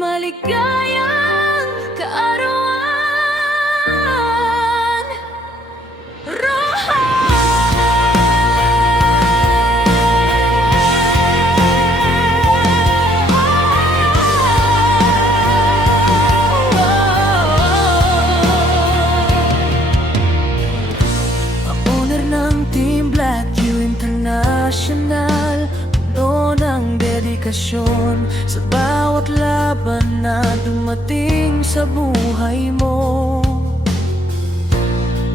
maligayang kaarawan. Owner ng Team Blackview International, puno ng dedikasyon sa bawat laban na dumating sa buhay mo.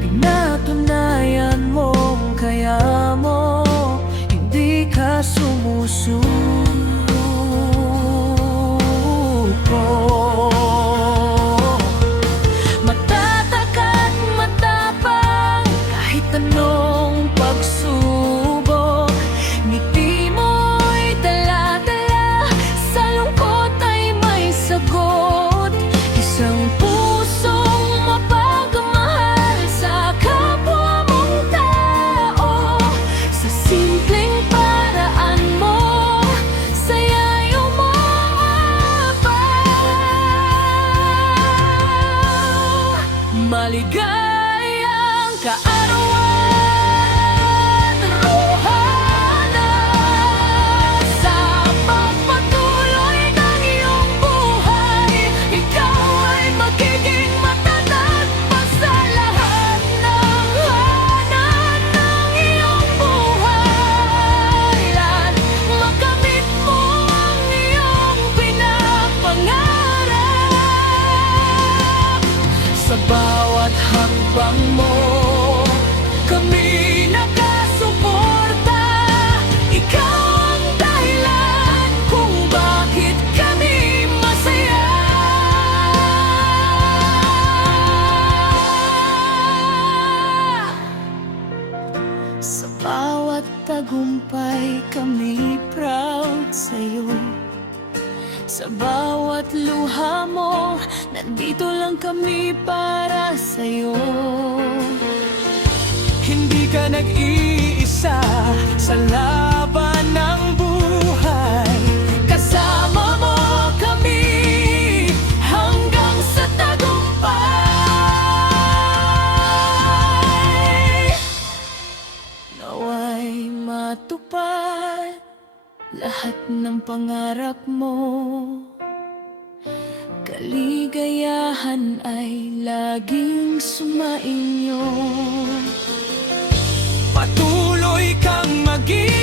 Pinatunayan mong kaya mo, hindi ka sumusuko. Matatag at matapang kahit anong pagsubok. Ngiti mo'y dala-dala, sa lungkot ay may sagot. Isang pusong mapagmahal sa kapwa mong tao. Sa simpleng paraan mo, saya'y umapaw. Maligayang kaarawan, Rohana, sa pagpatuloy ng iyong buhay. Ikaw ay magiging matatag pa sa lahat ng hanan ng iyong buhay. At makamit mo ang iyong pinapangarap. Sa bawat hakbang mo, kami nakasuporta. Ikaw ang dahilan kung bakit kami masaya. Sa bawat tagumpay kami proud sa'yo. Sa bawat luha mo, nandito lang kami para sa'yo. Hindi ka nag-iisa sa laban ng buhay. Kasama mo kami hanggang sa tagumpay. Nawa'y matupad lahat ng pangarap mo. Kaligayahan ay laging sumainyo. Patuloy kang maging